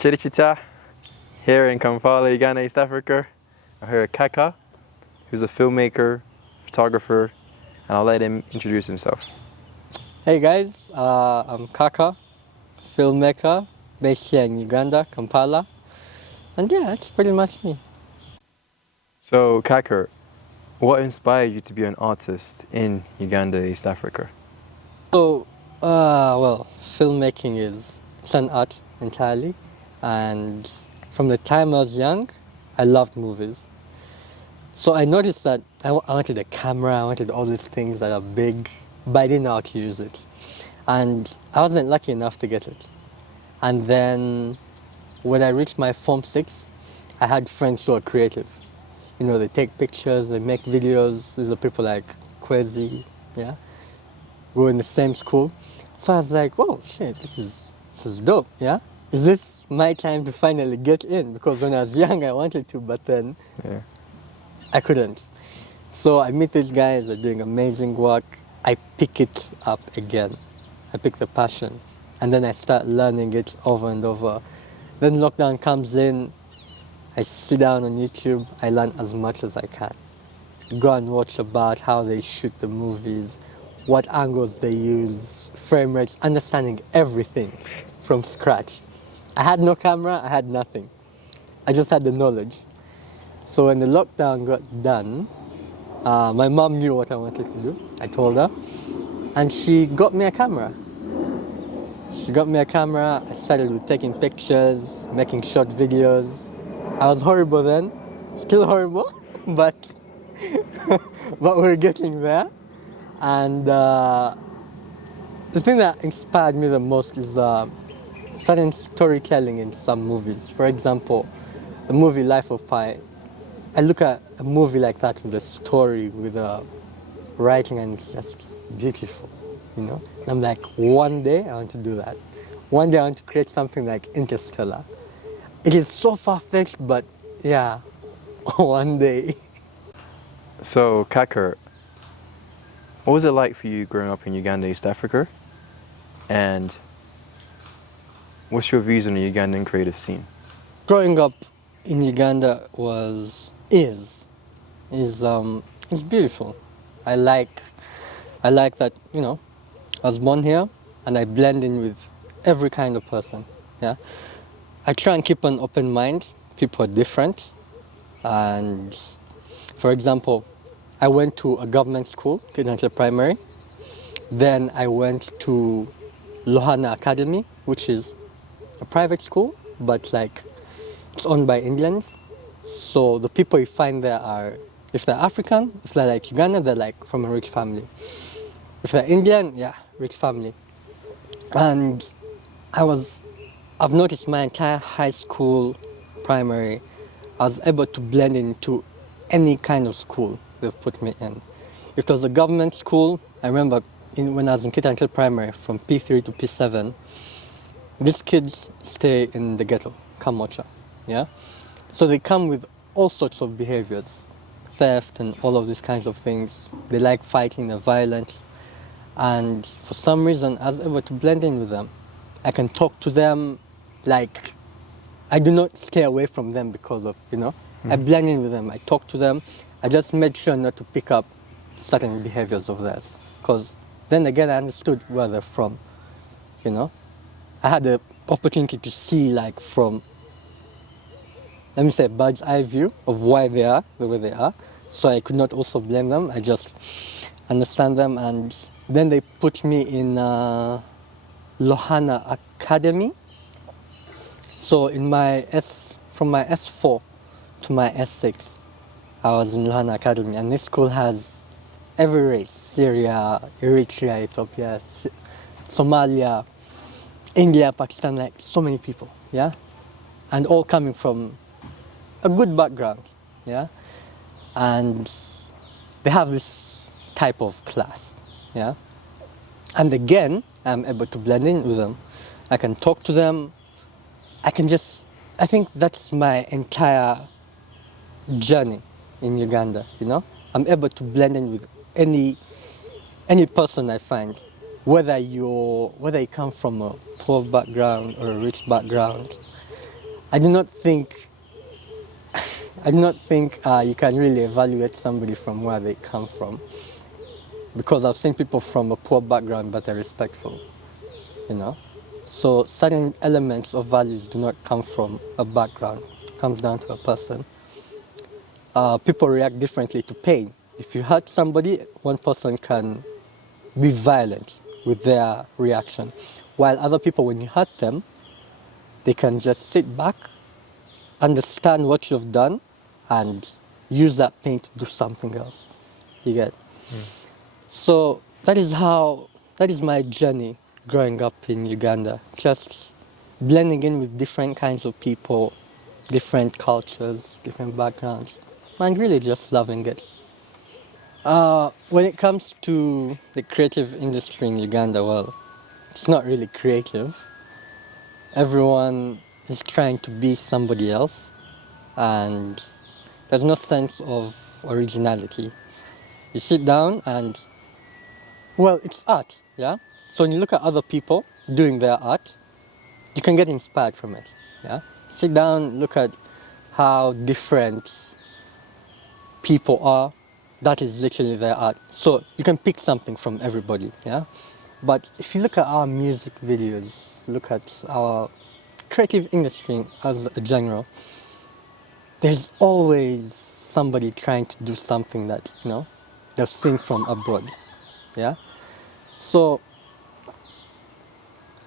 Chirichita, here in Kampala, Uganda, East Africa. I'm here with Kaka, who's a filmmaker, photographer, and I'll let him introduce himself. Hey guys, I'm Kaka, filmmaker based here in Uganda, Kampala. And yeah, that's pretty much me. So, Kaka, what inspired you to be an artist in Uganda, East Africa? So, filmmaking it's an art entirely. And from the time I was young, I loved movies. So I noticed that I wanted a camera, I wanted all these things that are big, but I didn't know how to use it. And I wasn't lucky enough to get it. And then when I reached my Form 6, I had friends who are creative. You know, they take pictures, they make videos. These are people like Kwezi, yeah? We were in the same school. So I was like, whoa, shit, this is dope, yeah? Is this my time to finally get in? Because when I was young, I wanted to, but then I couldn't. So I meet these guys, they're doing amazing work. I pick it up again. I pick the passion. And then I start learning it over and over. Then lockdown comes in, I sit down on YouTube, I learn as much as I can. Go and watch about how they shoot the movies, what angles they use, frame rates, understanding everything from scratch. I had no camera, I had nothing. I just had the knowledge. So when the lockdown got done, my mom knew what I wanted to do. I told her, and she got me a camera. She got me a camera, I started with taking pictures, making short videos. I was horrible then, still horrible, but we're getting there. And the thing that inspired me the most is certain storytelling in some movies. For example, the movie Life of Pi. I look at a movie like that with a story, with a writing, and it's just beautiful, you know? And I'm like, one day I want to do that. One day I want to create something like Interstellar. It is so far-fetched, but yeah, one day. So, Kaka, what was it like for you growing up in Uganda, East Africa? And what's your views on the Ugandan creative scene? Growing up in Uganda is beautiful. I like that, you know, I was born here and I blend in with every kind of person, yeah. I try and keep an open mind. People are different. And for example, I went to a government school, Kidnansha Primary. Then I went to Lohana Academy, which is a private school, but like it's owned by Indians. So the people you find there are, if they're African, if they're like Uganda, they're like from a rich family. If they're Indian, yeah, rich family. And I've noticed my entire high school, primary, I was able to blend into any kind of school they've put me in. If it was a government school, I remember when I was in Kidnansha Primary, from P3 to P7, these kids stay in the ghetto, Kamocha, yeah? So they come with all sorts of behaviors, theft and all of these kinds of things. They like fighting, they're violent. And for some reason, I was able to blend in with them. I can talk to them like, I do not stay away from them because of, you know, I blend in with them, I talk to them. I just made sure not to pick up certain behaviors of theirs. Because then again, I understood where they're from, you know. I had the opportunity to see like from, let me say, bird's eye view of why they are the way they are. So I could not also blame them, I just understand them. And then they put me in Lohana Academy. So in from my S4 to my S6, I was in Lohana Academy, and this school has every race: Syria, Eritrea, Ethiopia, Somalia, India, Pakistan, like so many people, yeah? And all coming from a good background, yeah? And they have this type of class, yeah? And again, I'm able to blend in with them. I can talk to them. I think that's my entire journey in Uganda, you know? I'm able to blend in with any person I find, whether you come from a poor background or a rich background. I do not think you can really evaluate somebody from where they come from, because I've seen people from a poor background but they're respectful, you know. So certain elements of values do not come from a background. It comes down to a person. People react differently to pain. If you hurt somebody, one person can be violent with their reaction, while other people, when you hurt them, they can just sit back, understand what you've done, and use that pain to do something else. You get? So that is my journey growing up in Uganda. Just blending in with different kinds of people, different cultures, different backgrounds, and really just loving it. When it comes to the creative industry in Uganda, well, it's not really creative. Everyone is trying to be somebody else, and there's no sense of originality. You sit down and, well, it's art, yeah? So when you look at other people doing their art, you can get inspired from it, yeah? Sit down, look at how different people are. That is literally their art. So you can pick something from everybody, yeah? But if you look at our music videos, look at our creative industry as a general, there's always somebody trying to do something that, you know, they've seen from abroad, yeah? So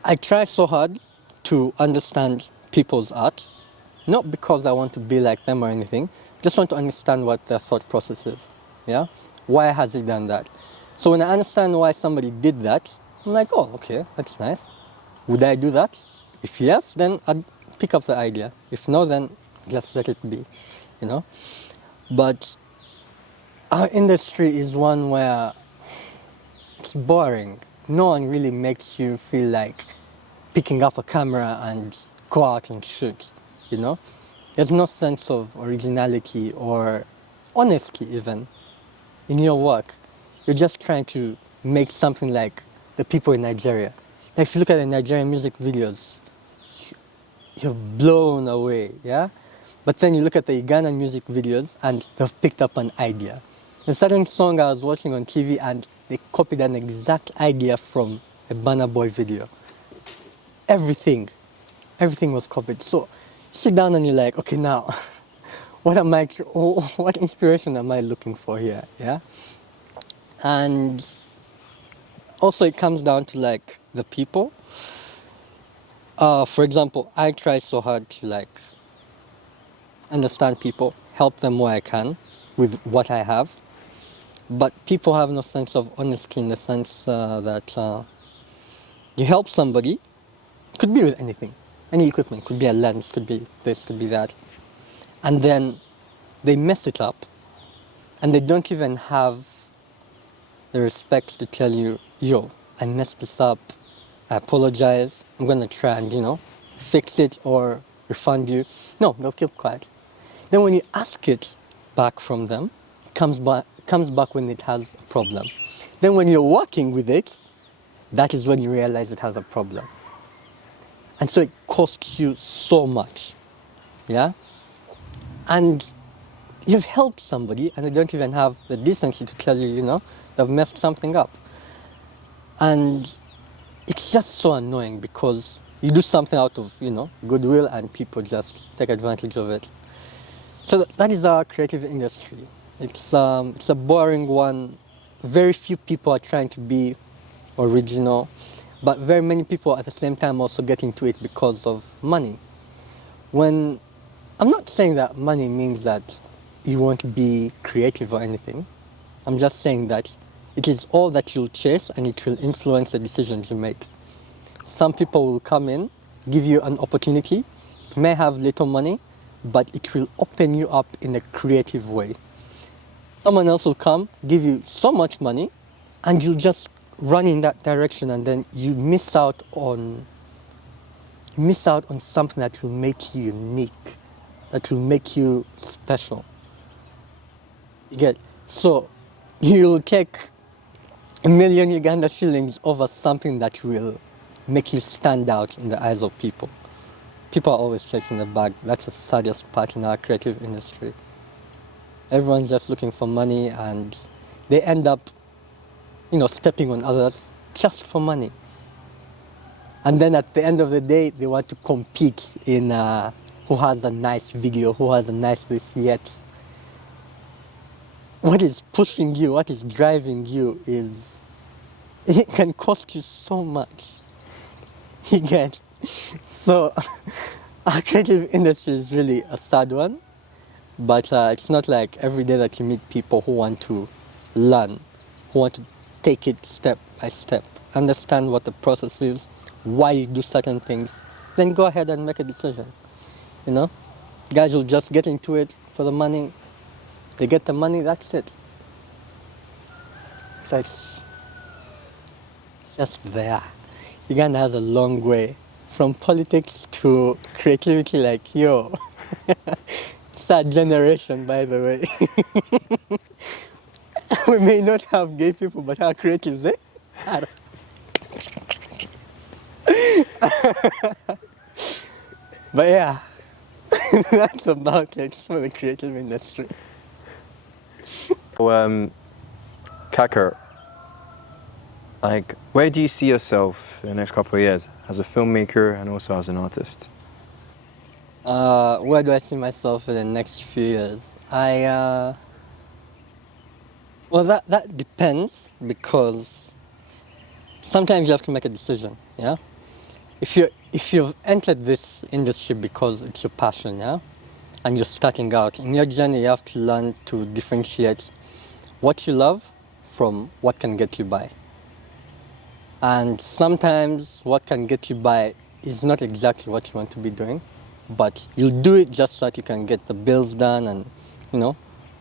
I try so hard to understand people's art, not because I want to be like them or anything, just want to understand what their thought process is, yeah? Why has he done that? So when I understand why somebody did that, I'm like, oh, okay, that's nice. Would I do that? If yes, then I'd pick up the idea. If no, then just let it be, you know? But our industry is one where it's boring. No one really makes you feel like picking up a camera and go out and shoot, you know? There's no sense of originality or honesty even in your work. You're just trying to make something like the people in Nigeria. Like if you look at the Nigerian music videos, you're blown away, yeah? But then you look at the Ugandan music videos and they've picked up an idea. A certain song I was watching on TV and they copied an exact idea from a Burna Boy video. Everything was copied. So you sit down and you're like, okay, now, what inspiration am I looking for here, yeah? And also it comes down to like the people. For example, I try so hard to like understand people, help them where I can with what I have. But people have no sense of honesty in the sense that you help somebody, could be with anything, any equipment, could be a lens, could be this, could be that. And then they mess it up and they don't even have the respect to tell you, yo, I messed this up, I apologize, I'm gonna try and, you know, fix it or refund you. No, they'll keep quiet. Then when you ask it back from them, it comes back when it has a problem. Then when you're working with it, that is when you realize it has a problem. And so it costs you so much, yeah? And you've helped somebody and they don't even have the decency to tell you, you know, they've messed something up. And it's just so annoying because you do something out of, you know, goodwill and people just take advantage of it. So that is our creative industry. It's a boring one. Very few people are trying to be original, but very many people at the same time also get into it because of money. When I'm not saying that money means that you won't be creative or anything. I'm just saying that it is all that you'll chase and it will influence the decisions you make. Some people will come in, give you an opportunity. It may have little money, but it will open you up in a creative way. Someone else will come, give you so much money, and you'll just run in that direction, and then you miss out on something that will make you unique, that will make you special. You get? So you'll take 1,000,000 Uganda shillings over something that will make you stand out in the eyes of people. People are always chasing the bag. That's the saddest part in our creative industry. Everyone's just looking for money, and they end up, stepping on others just for money. And then at the end of the day, they want to compete in who has a nice video, who has a nice this yet. What is pushing you, what is driving you it can cost you so much. You get? So our creative industry is really a sad one, but it's not like every day that you meet people who want to learn, who want to take it step by step, understand what the process is, why you do certain things, then go ahead and make a decision. Guys will just get into it for the money. They get the money, that's it. So it's just there. Uganda has a long way from politics to creativity, like, yo. Sad generation, by the way. We may not have gay people, but our creatives, eh? I don't- But yeah, that's about it for the creative industry. Well, Kaka, like, where do you see yourself in the next couple of years as a filmmaker and also as an artist? Where do I see myself in the next few years? Well, that depends, because sometimes you have to make a decision, yeah? If you've entered this industry because it's your passion, yeah? And you're starting out, in your journey you have to learn to differentiate what you love from what can get you by. And sometimes what can get you by is not exactly what you want to be doing, but you'll do it just so that you can get the bills done and,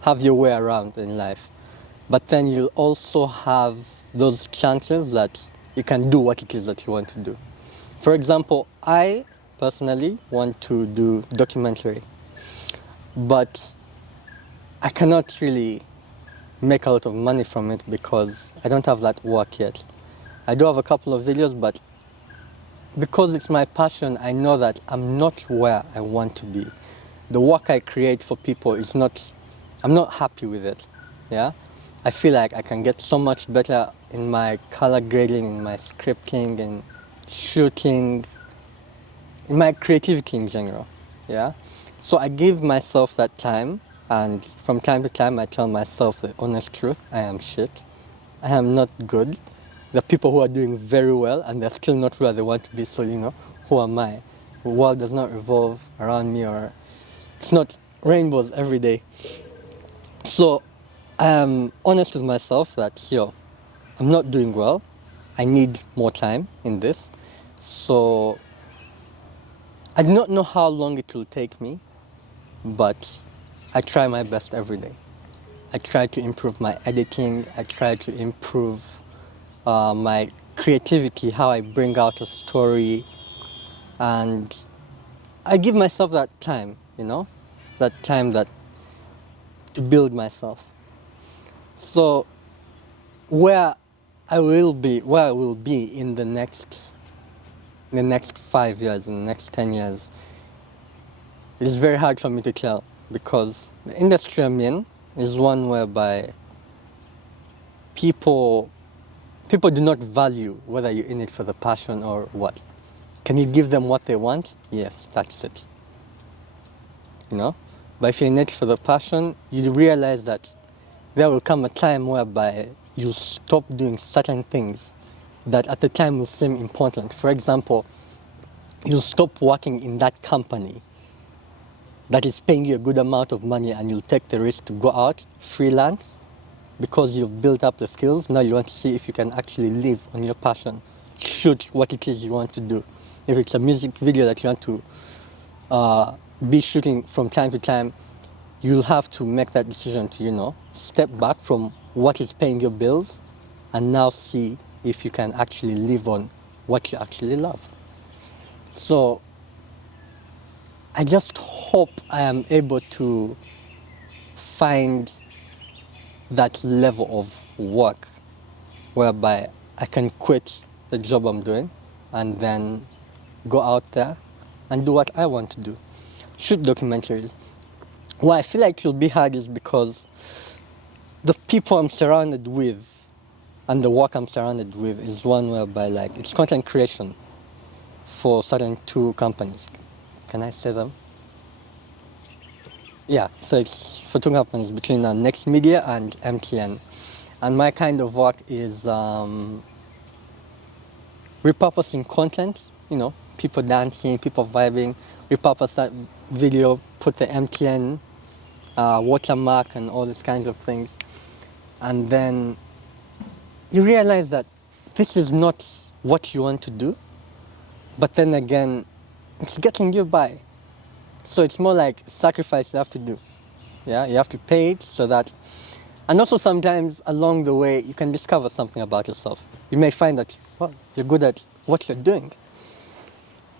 have your way around in life. But then you'll also have those chances that you can do what it is that you want to do. For example, I personally want to do documentary, but I cannot really make a lot of money from it because I don't have that work yet. I do have a couple of videos, but because it's my passion, I know that I'm not where I want to be. The work I create for people I'm not happy with it, yeah? I feel like I can get so much better in my color grading, in my scripting, and shooting, in my creativity in general, yeah? So I give myself that time, and from time to time I tell myself the honest truth: I am shit. I am not good. There are people who are doing very well and they're still not where they want to be, so who am I? The world does not revolve around me, or it's not rainbows every day. So I am honest with myself that, I'm not doing well. I need more time in this. So I do not know how long it will take me, but I try my best every day. I try to improve my editing. I try to improve my creativity, how I bring out a story, and I give myself that time, that time to build myself. So where I will be in the next 5 years, in the next 10 years, it is very hard for me to tell, because the industry I'm in is one whereby people do not value whether you're in it for the passion or what. Can you give them what they want? Yes, that's it. But if you're in it for the passion, you realize that there will come a time whereby you stop doing certain things that at the time will seem important. For example, you'll stop working in that company that is paying you a good amount of money, and you'll take the risk to go out freelance because you've built up the skills. Now you want to see if you can actually live on your passion, shoot what it is you want to do. If it's a music video that you want to be shooting from time to time, you'll have to make that decision to, step back from what is paying your bills and now see if you can actually live on what you actually love. So I just hope I am able to find that level of work whereby I can quit the job I'm doing and then go out there and do what I want to do. Shoot documentaries. Why I feel like it will be hard is because the people I'm surrounded with and the work I'm surrounded with is one whereby like it's content creation for certain two companies. Can I say them? Yeah, so it's for two companies between Next Media and MTN. And my kind of work is repurposing content, people dancing, people vibing, repurpose that video, put the MTN watermark and all these kinds of things. And then you realize that this is not what you want to do, but then again, it's getting you by. So it's more like sacrifice you have to do. Yeah, you have to pay it so that, and also sometimes along the way, you can discover something about yourself. You may find that, well, you're good at what you're doing.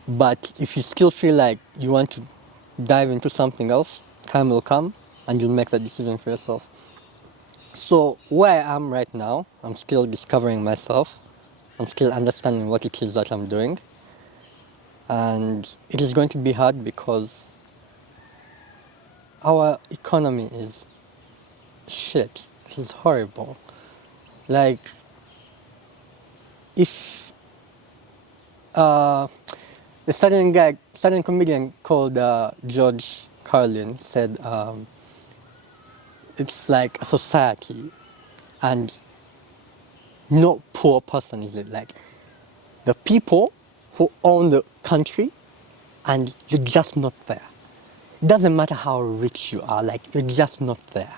But if you still feel like you want to dive into something else, time will come and you'll make that decision for yourself. So where I am right now, I'm still discovering myself. I'm still understanding what it is that I'm doing. And it is going to be hard because our economy is shit. It is horrible. Like, if a certain comedian called George Carlin said, it's like a society, and no poor person is it. Like, the people who own the country, and you're just not there. It doesn't matter how rich you are, like, you're just not there.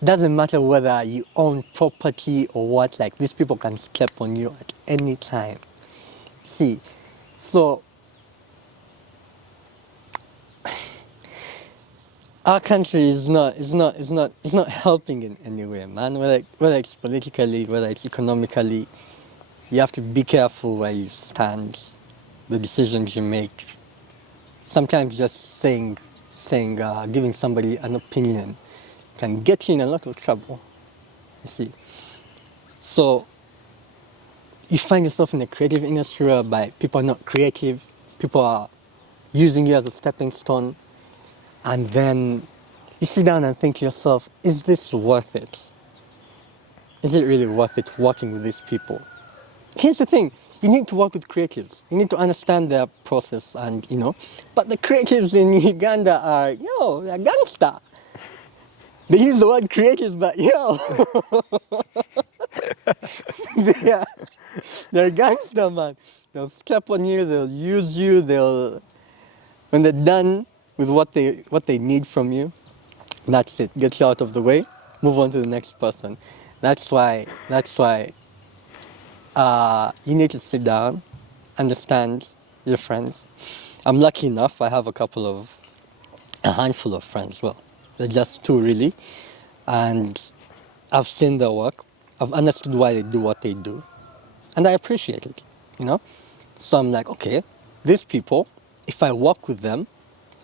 It doesn't matter whether you own property or what, like, these people can step on you at any time. See, so our country is not helping in any way, man. Whether it's politically, whether it's economically, you have to be careful where you stand, the decisions you make. Sometimes just giving somebody an opinion can get you in a lot of trouble, you see. So you find yourself in the creative industry whereby people are not creative, people are using you as a stepping stone, and then you sit down and think to yourself, is this worth it? Is it really worth it working with these people? Here's the thing, you need to work with creatives. You need to understand their process and, but the creatives in Uganda are, they're gangster. They use the word creatives, but they're gangster, man. They'll step on you, they'll use you, when they're done with what they need from you, that's it. Get you out of the way, move on to the next person. That's why you need to sit down, understand your friends. I'm lucky enough, I have a handful of friends. Well, they're just two really. And I've seen their work. I've understood why they do what they do. And I appreciate it, So I'm like, okay, these people, if I work with them,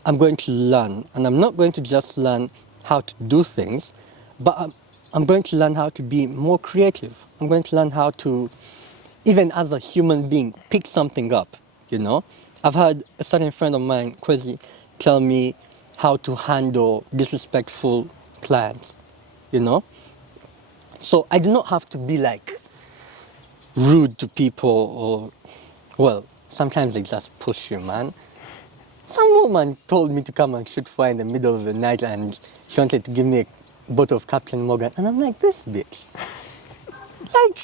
I'm going to learn. And I'm not going to just learn how to do things, but I'm going to learn how to be more creative. I'm going to learn how to, even as a human being, pick something up, I've had a certain friend of mine, Kwesi, tell me how to handle disrespectful clients, So I do not have to be like rude to people or, sometimes they just push you, man. Some woman told me to come and shoot fire in the middle of the night and she wanted to give me a bottle of Captain Morgan. And I'm like, this bitch. Like,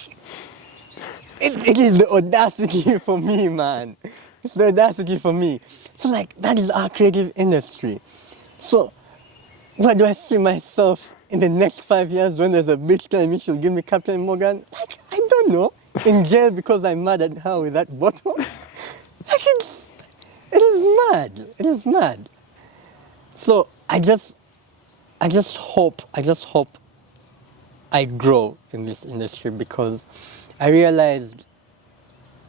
it is the audacity for me, man. It's the audacity for me. So like, that is our creative industry. So, where do I see myself in the next 5 years when there's a bitch telling me she'll give me Captain Morgan? Like, I don't know. In jail because I'm mad at her with that bottle? Like, it is mad. It is mad. So I just hope I grow in this industry because I realized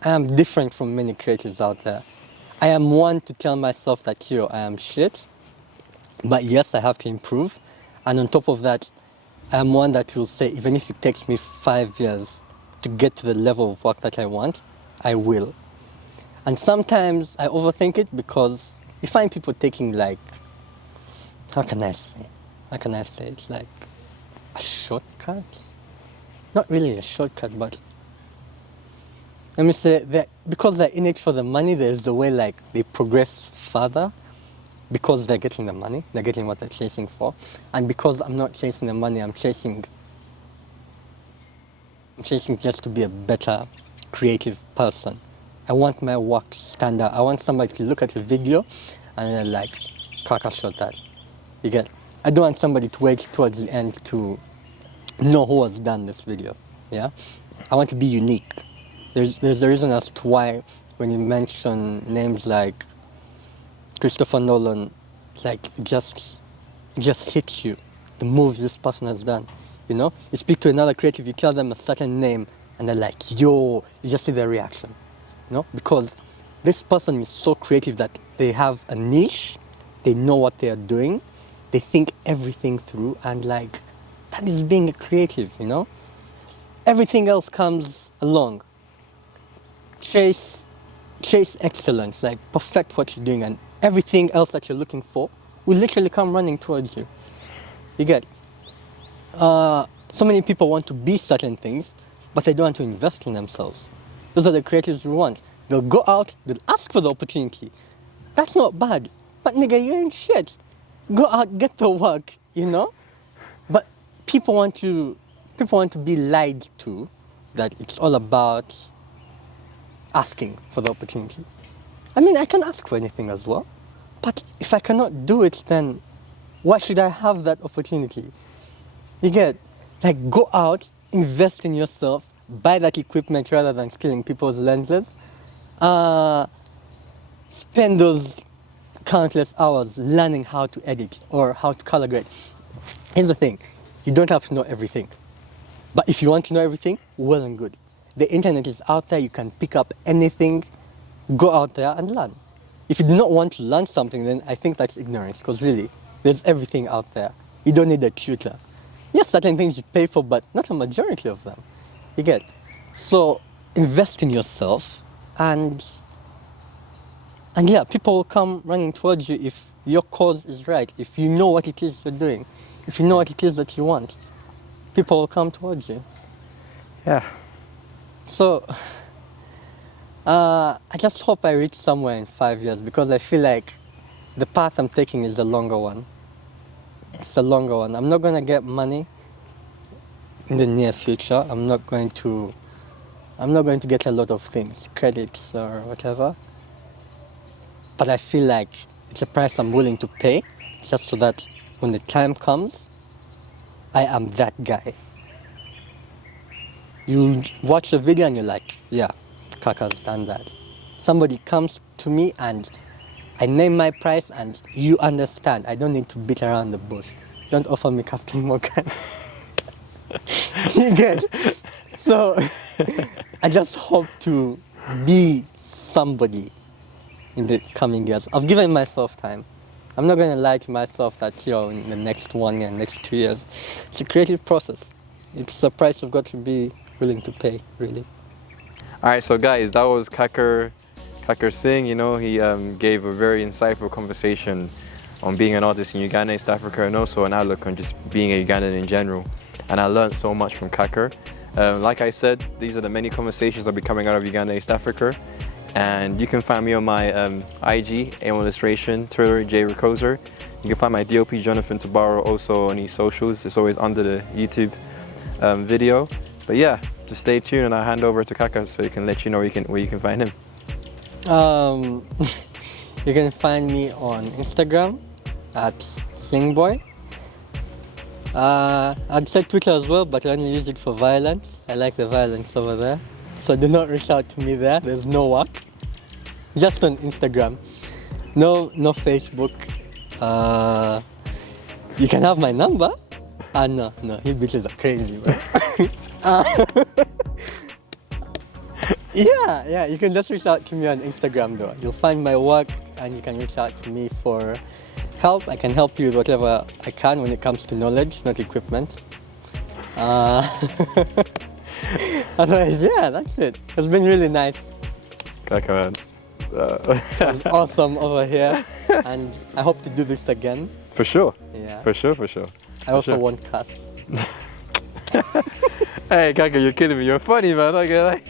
I am different from many creatives out there. I am one to tell myself that, I am shit, but yes, I have to improve. And on top of that, I am one that will say, even if it takes me 5 years to get to the level of work that I want, I will. And sometimes I overthink it because you find people taking like, how can I say? It's like a shortcut. Not really a shortcut, but let me say that because they're in it for the money, there's a way like they progress further because they're getting the money, they're getting what they're chasing for. And because I'm not chasing the money, I'm chasing just to be a better creative person. I want my work to stand out. I want somebody to look at a video and they're like, Kaka shot that. You get? I don't want somebody to wait towards the end to know who has done this video. Yeah? I want to be unique. There's a reason as to why when you mention names like Christopher Nolan, like it just hits you. The moves this person has done. You know? You speak to another creative, you tell them a certain name and they're like, yo, you just see their reaction. You know? Because this person is so creative that they have a niche, they know what they are doing, they think everything through, and like that is being a creative, you know? Everything else comes along. Chase excellence, like perfect what you're doing, and everything else that you're looking for will literally come running towards you. You get? So many people want to be certain things, but they don't want to invest in themselves. Those are the creatives we want. They'll go out, they'll ask for the opportunity. That's not bad. But nigga, you ain't shit. Go out, get the work, you know? But people want to be lied to that it's all about asking for the opportunity. I mean, I can ask for anything as well. But if I cannot do it, then why should I have that opportunity? You get? Like, go out, invest in yourself, buy that equipment rather than stealing people's lenses. Spend those countless hours learning how to edit or how to color grade. Here's the thing, you don't have to know everything. But if you want to know everything, well and good. The internet is out there, you can pick up anything, go out there and learn. If you do not want to learn something, then I think that's ignorance, because really, there's everything out there. You don't need a tutor. Yes, certain things you pay for, but not a majority of them. You get? So invest in yourself, and yeah, people will come running towards you if your cause is right, if you know what it is you're doing, if you know what it is that you want, people will come towards you. Yeah. So I just hope I reach somewhere in 5 years, because I feel like the path I'm taking is a longer one. It's a longer one. I'm not going to get money in the near future. I'm not going to get a lot of things, credits or whatever. But I feel like it's a price I'm willing to pay, just so that when the time comes, I am that guy. You watch the video and you're like, yeah, Kaka's done that. Somebody comes to me and I name my price and you understand. I don't need to beat around the bush. Don't offer me Captain Morgan. You get? So I just hope to be somebody in the coming years. I've given myself time. I'm not going to lie to myself that, in the next 1 year, next 2 years, it's a creative process. It's a price I've got to be willing to pay, really. All right, so guys, that was Kaka Singh. He gave a very insightful conversation on being an artist in Uganda, East Africa, and also an outlook on just being a Ugandan in general. And I learned so much from Kaka. Like I said, these are the many conversations that will be coming out of Uganda, East Africa. And you can find me on my IG, AIM Illustration, Twitter, Rukoza. You can find my DOP, Jonathan Tabaro, also on his socials. It's always under the YouTube video. But yeah, just stay tuned and I'll hand over to Kaka so he can let you know where you can find him. You can find me on Instagram at Singboy. I'd say Twitter as well, but I only use it for violence. I like the violence over there. So do not reach out to me there. There's no work. Just on Instagram. No Facebook. You can have my number. No, you bitches are crazy, bro. Yeah, you can just reach out to me on Instagram though. You'll find my work and you can reach out to me for help. I can help you with whatever I can when it comes to knowledge, not equipment. Otherwise, yeah, that's it. It's been really nice. Kaka, man. It was awesome over here, and I hope to do this again. For sure. Yeah. For sure. I also sure. won't cuss. Hey, Kaka, you're kidding me. You're funny, man. Like,